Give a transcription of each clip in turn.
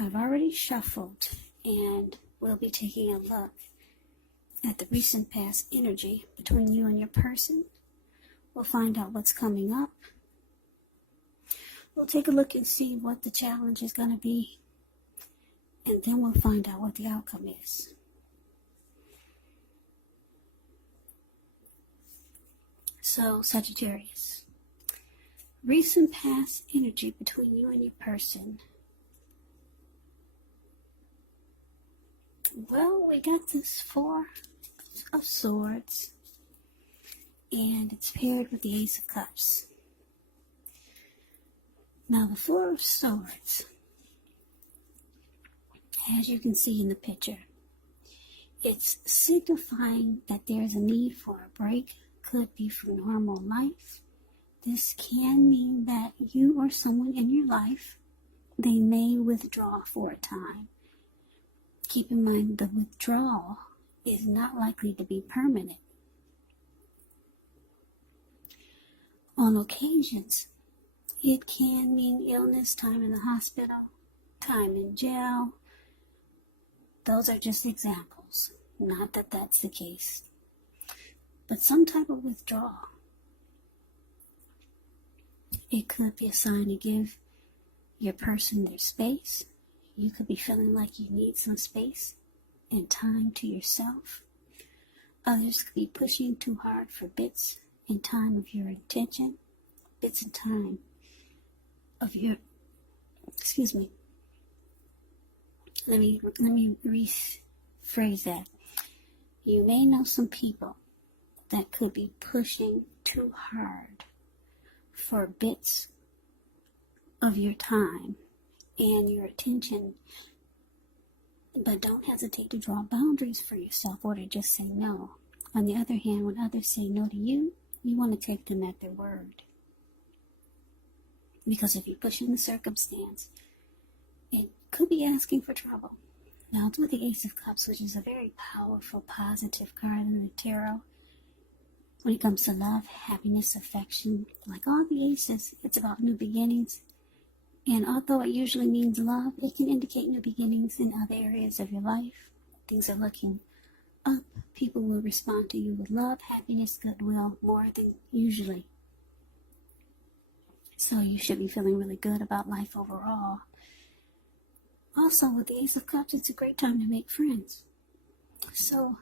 I've already shuffled, and we'll be taking a look at the recent past energy between you and your person. We'll find out what's coming up. We'll take a look and see what the challenge is going to be, and then we'll find out what the outcome is. So, Sagittarius, recent past energy between you and your person. Well, we got this Four of Swords, and it's paired with the Ace of Cups. Now, the Four of Swords, as you can see in the picture, it's signifying that there's a need for a break. Could be from normal life. This can mean that you or someone in your life, they may withdraw for a time. Keep in mind, the withdrawal is not likely to be permanent. On occasions, it can mean illness, time in the hospital, time in jail. Those are just examples. Not that that's the case. But some type of withdrawal. It could be a sign to give your person their space. You could be feeling like you need some space and time to yourself. Others could be pushing too hard for bits and time of your attention, bits and time of your, let me rephrase that. You may know some people that could be pushing too hard for bits of your time and your attention, but don't hesitate to draw boundaries for yourself or to just say no. On the other hand, when others say no to you, you want to take them at their word. Because if you push in the circumstance, it could be asking for trouble. Now, it's with the Ace of Cups, which is a very powerful, positive card in the tarot. When it comes to love, happiness, affection, like all the aces, it's about new beginnings. And although it usually means love, it can indicate new beginnings in other areas of your life. Things are looking up. People will respond to you with love, happiness, goodwill, more than usually. So you should be feeling really good about life overall. Also, with the Ace of Cups, it's a great time to make friends. So,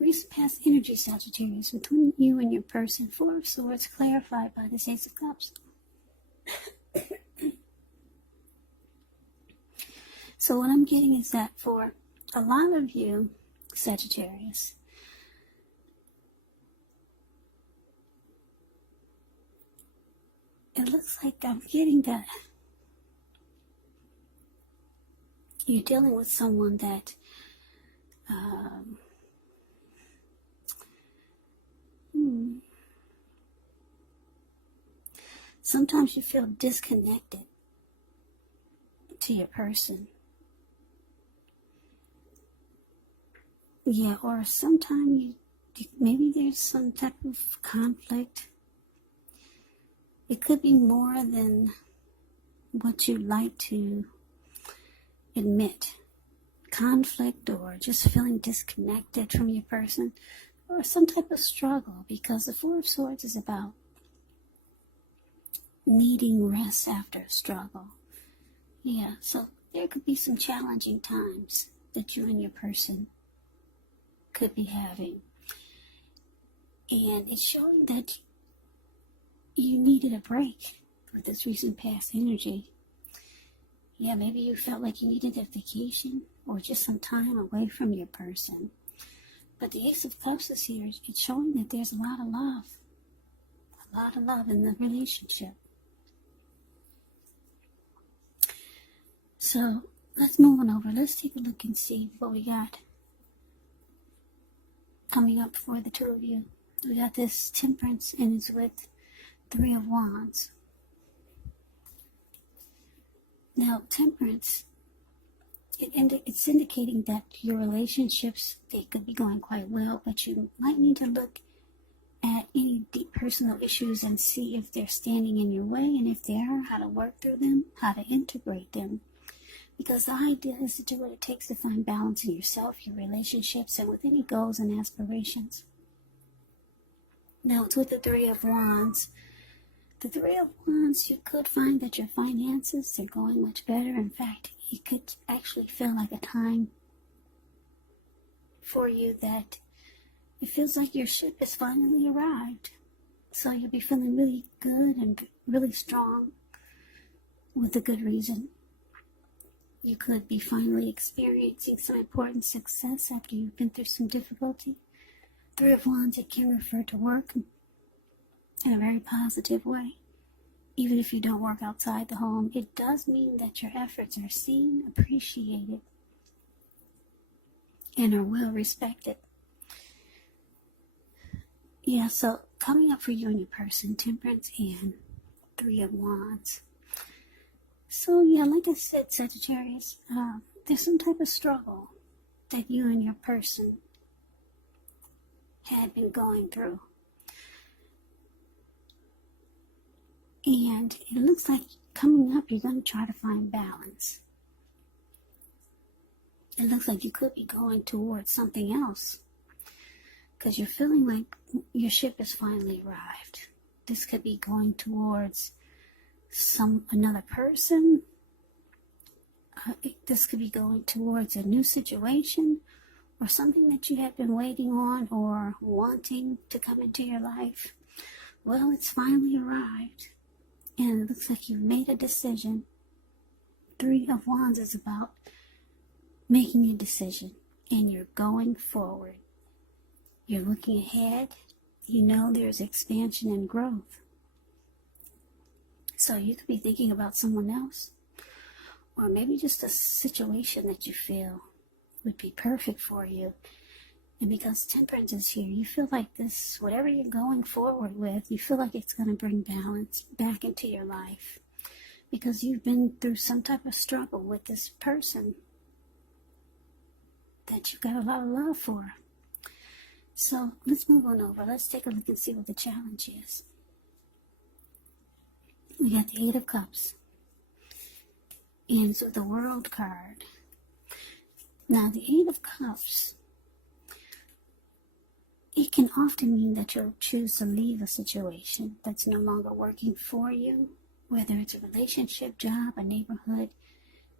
recent past energy, Sagittarius, between you and your person. Four of Swords clarified by this Ace of Cups. So what I'm getting is that for a lot of you, Sagittarius, it looks like I'm getting that you're dealing with someone that sometimes you feel disconnected to your person. Yeah, or sometimes maybe there's some type of conflict. It could be more than what you'd like to admit. Conflict or just feeling disconnected from your person, or some type of struggle, because the Four of Swords is about needing rest after a struggle. Yeah, so there could be some challenging times that you and your person could be having. And it's showing that you needed a break with this recent past energy. Yeah, maybe you felt like you needed a vacation or just some time away from your person. But the Ace of Cups is here. It's showing that there's a lot of love in the relationship. So let's move on over. Let's take a look and see what we got coming up for the two of you. We got this Temperance, and it's with Three of Wands. Now, Temperance, it's indicating that your relationships, they could be going quite well, but you might need to look at any deep personal issues and see if they're standing in your way, and if they are, how to work through them, how to integrate them. Because the idea is to do what it takes to find balance in yourself, your relationships, and with any goals and aspirations. Now, it's with the Three of Wands. The Three of Wands, you could find that your finances are going much better. In fact, it could actually feel like a time for you that it feels like your ship has finally arrived. So you'll be feeling really good and really strong with a good reason. You could be finally experiencing some important success after you've been through some difficulty. Three of Wands, it can refer to work in a very positive way. Even if you don't work outside the home, it does mean that your efforts are seen, appreciated, and are well respected. Yeah, so coming up for you and your person, Temperance and Three of Wands. So yeah, like I said, Sagittarius, there's some type of struggle that you and your person had been going through. And it looks like coming up, you're going to try to find balance. It looks like you could be going towards something else, because you're feeling like your ship has finally arrived. This could be going towards another person. This could be going towards a new situation or something that you have been waiting on or wanting to come into your life. Well, it's finally arrived. And it looks like you've made a decision. Three of Wands is about making a decision, and you're going forward. You're looking ahead. You know there's expansion and growth. So you could be thinking about someone else, or maybe just a situation that you feel would be perfect for you. And because Temperance is here, you feel like this, whatever you're going forward with, you feel like it's going to bring balance back into your life. Because you've been through some type of struggle with this person that you've got a lot of love for. So let's move on over. Let's take a look and see what the challenge is. We got the Eight of Cups. And so the World card. Now the Eight of Cups, it can often mean that you'll choose to leave a situation that's no longer working for you, whether it's a relationship, job, a neighborhood.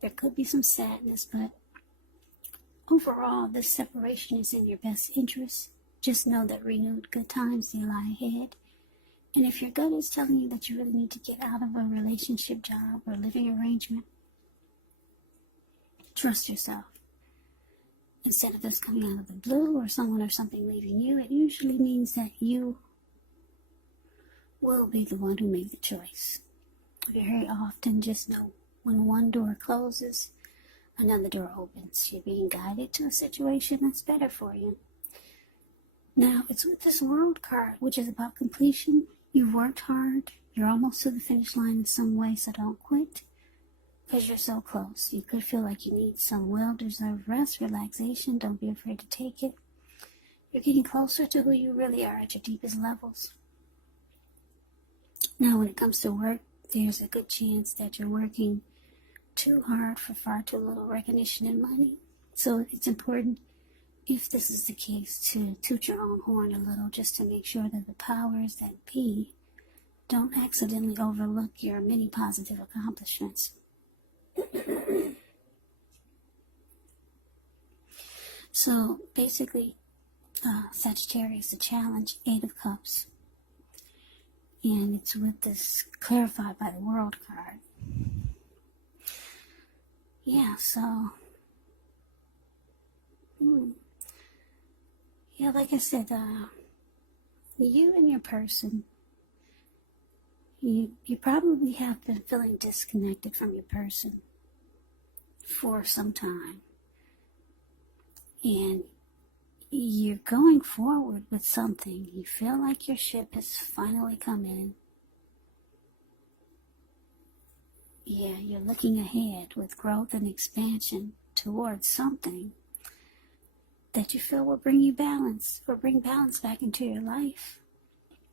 There could be some sadness, but overall, this separation is in your best interest. Just know that renewed good times, they lie ahead. And if your gut is telling you that you really need to get out of a relationship, job, or living arrangement, trust yourself. Instead of this coming out of the blue or someone or something leaving you, it usually means that you will be the one who made the choice. Very often, just know when one door closes, another door opens. You're being guided to a situation that's better for you. Now, it's with this World card, which is about completion. You've worked hard. You're almost to the finish line in some way, so don't quit. Because you're so close. You could feel like you need some well-deserved rest, relaxation. Don't be afraid to take it. You're getting closer to who you really are at your deepest levels. Now, when it comes to work, there's a good chance that you're working too hard for far too little recognition and money. So it's important, if this is the case, to toot your own horn a little, just to make sure that the powers that be don't accidentally overlook your many positive accomplishments. So basically, Sagittarius, the challenge, Eight of Cups. And it's with this clarified by the World card. Yeah, so yeah, like I said, you and your person, you probably have been feeling disconnected from your person for some time. And you're going forward with something. You feel like your ship has finally come in. Yeah, you're looking ahead with growth and expansion towards something that you feel will bring you balance, or bring balance back into your life,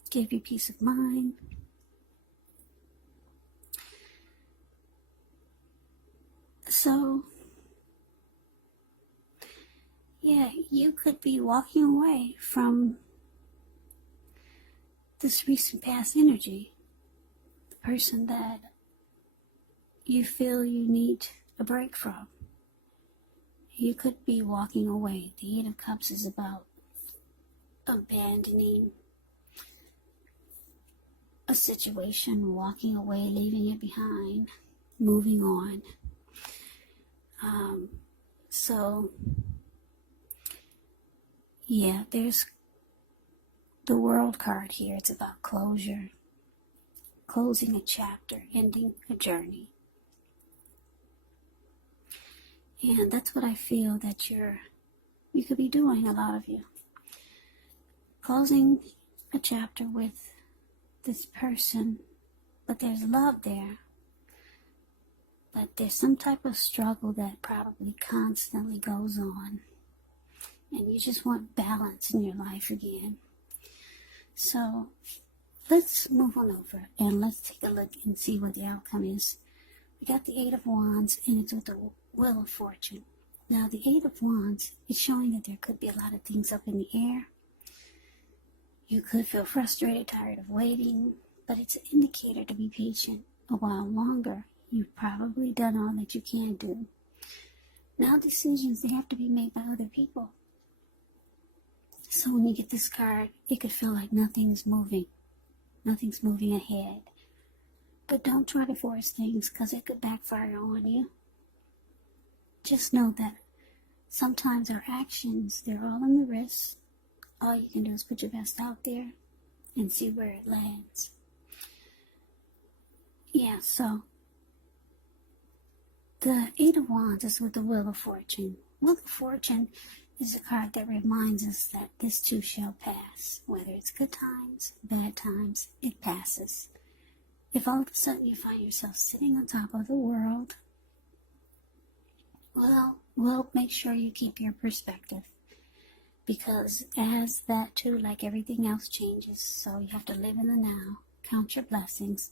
give you peace of mind. So, yeah, you could be walking away from this recent past energy, the person that you feel you need a break from. You could be walking away. The Eight of Cups is about abandoning a situation, walking away, leaving it behind, moving on. So, yeah, there's the World card here. It's about closure, closing a chapter, ending a journey. And that's what I feel that you could be doing, a lot of you. Closing a chapter with this person, but there's love there. But there's some type of struggle that probably constantly goes on. And you just want balance in your life again. So let's move on over and let's take a look and see what the outcome is. We got the Eight of Wands, and it's with the Wheel of Fortune. Now, the Eight of Wands is showing that there could be a lot of things up in the air. You could feel frustrated, tired of waiting, but it's an indicator to be patient a while longer. You've probably done all that you can do. Now, decisions, they have to be made by other people. So when you get this card, it could feel like nothing is moving. Nothing's moving ahead. But don't try to force things, because it could backfire on you. Just know that sometimes our actions, they're all in the wrist. All you can do is put your best out there and see where it lands. Yeah, so the Eight of Wands is with the Wheel of Fortune. Wheel of Fortune is a card that reminds us that this too shall pass. Whether it's good times, bad times, it passes. If all of a sudden you find yourself sitting on top of the world, well, make sure you keep your perspective. Because as that too, like everything else, changes, so you have to live in the now, count your blessings,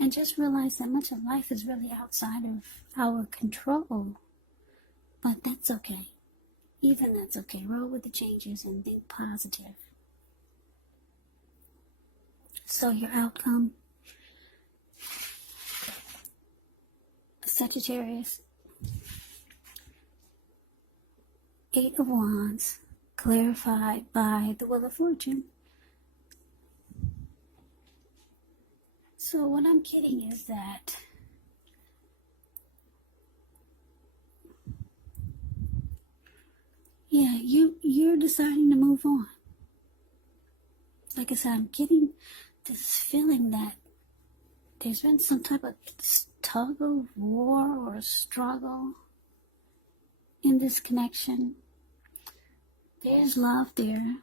and just realize that much of life is really outside of our control. But that's okay. Even that's okay. Roll with the changes and think positive. So your outcome, Sagittarius, Eight of Wands, clarified by the Wheel of Fortune. So what I'm getting is that you're deciding to move on. Like I said, I'm getting this feeling that there's been some type of tug of war or struggle in this connection. There's love there,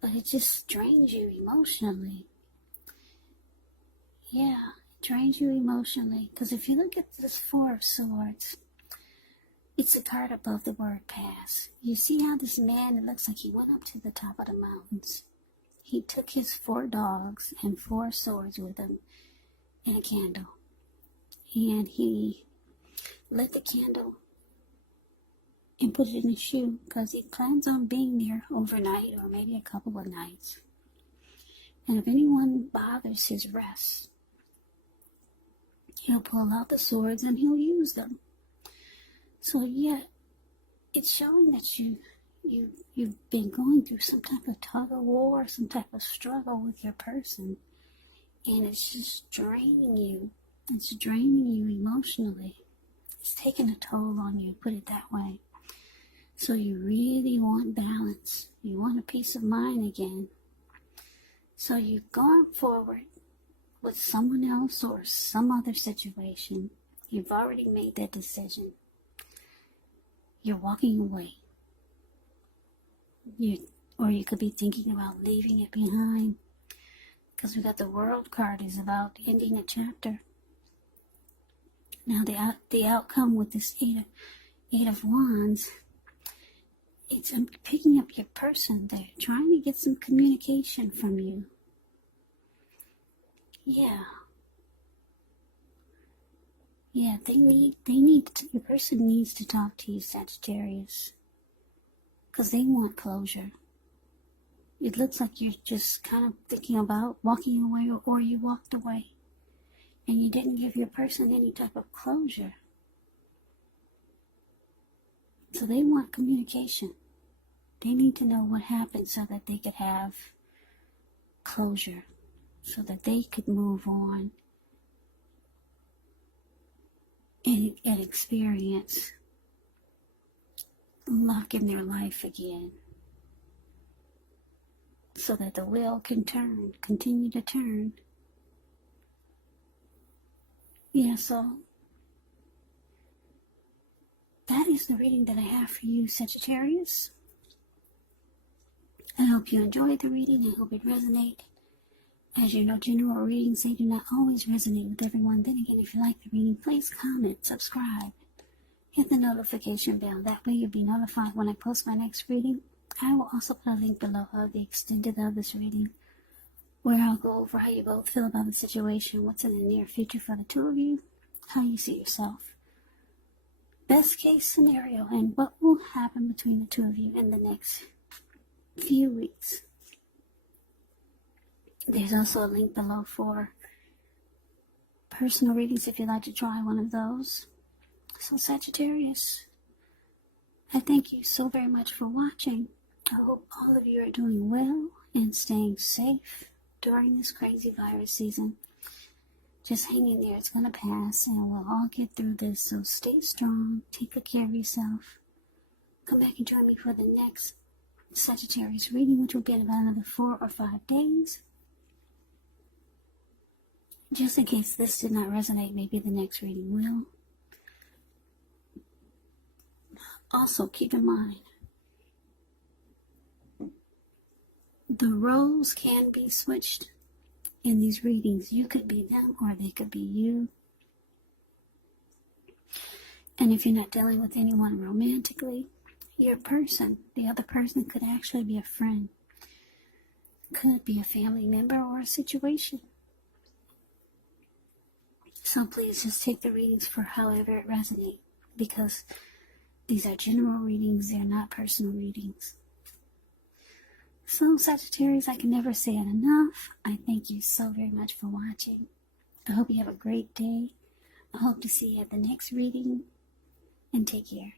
but it just drains you emotionally. Yeah, it drains you emotionally. Because if you look at this Four of Swords, it's a card above the word pass. You see how this man, it looks like he went up to the top of the mountains. He took his 4 dogs and 4 swords with him and a candle. And he lit the candle and put it in his shoe because he plans on being there overnight or maybe a couple of nights. And if anyone bothers his rest, he'll pull out the swords and he'll use them. So yeah, it's showing that you've been going through some type of tug of war, some type of struggle with your person, and it's just draining you. It's draining you emotionally. It's taking a toll on you, put it that way. So you really want balance. You want a peace of mind again. So you've gone forward with someone else or some other situation. You've already made that decision. You're walking away. Or you could be thinking about leaving it behind. Because we got the World card is about ending a chapter. Now the outcome with this Eight of Wands, I'm picking up your person there, trying to get some communication from you. Yeah. Yeah, your person needs to talk to you, Sagittarius, because they want closure. It looks like you're just kind of thinking about walking away, or you walked away, and you didn't give your person any type of closure. So they want communication. They need to know what happened so that they could have closure, so that they could move on and experience luck in their life again, so that the wheel can continue to turn. Yeah, so that is the reading that I have for you, Sagittarius. I hope you enjoyed the reading. I hope it resonated. As you know, general readings, they do not always resonate with everyone. Then again, if you like the reading, please comment, subscribe, hit the notification bell. That way you'll be notified when I post my next reading. I will also put a link below of the extended of this reading, where I'll go over how you both feel about the situation, what's in the near future for the two of you, how you see yourself, best case scenario, and what will happen between the two of you in the next few weeks. There's also a link below for personal readings if you'd like to try one of those. So Sagittarius, I thank you so very much for watching. I hope all of you are doing well and staying safe during this crazy virus season. Just hang in there, it's going to pass, and we'll all get through this. So stay strong, take good care of yourself. Come back and join me for the next Sagittarius reading, which will be in about another 4 or 5 days. Just in case this did not resonate, maybe the next reading will. Also, keep in mind, the roles can be switched in these readings. You could be them, or they could be you. And if you're not dealing with anyone romantically, your person, the other person, could actually be a friend, could be a family member, or a situation. So please just take the readings for however it resonates, because these are general readings, they're not personal readings. So Sagittarius, I can never say it enough. I thank you so very much for watching. I hope you have a great day. I hope to see you at the next reading, and take care.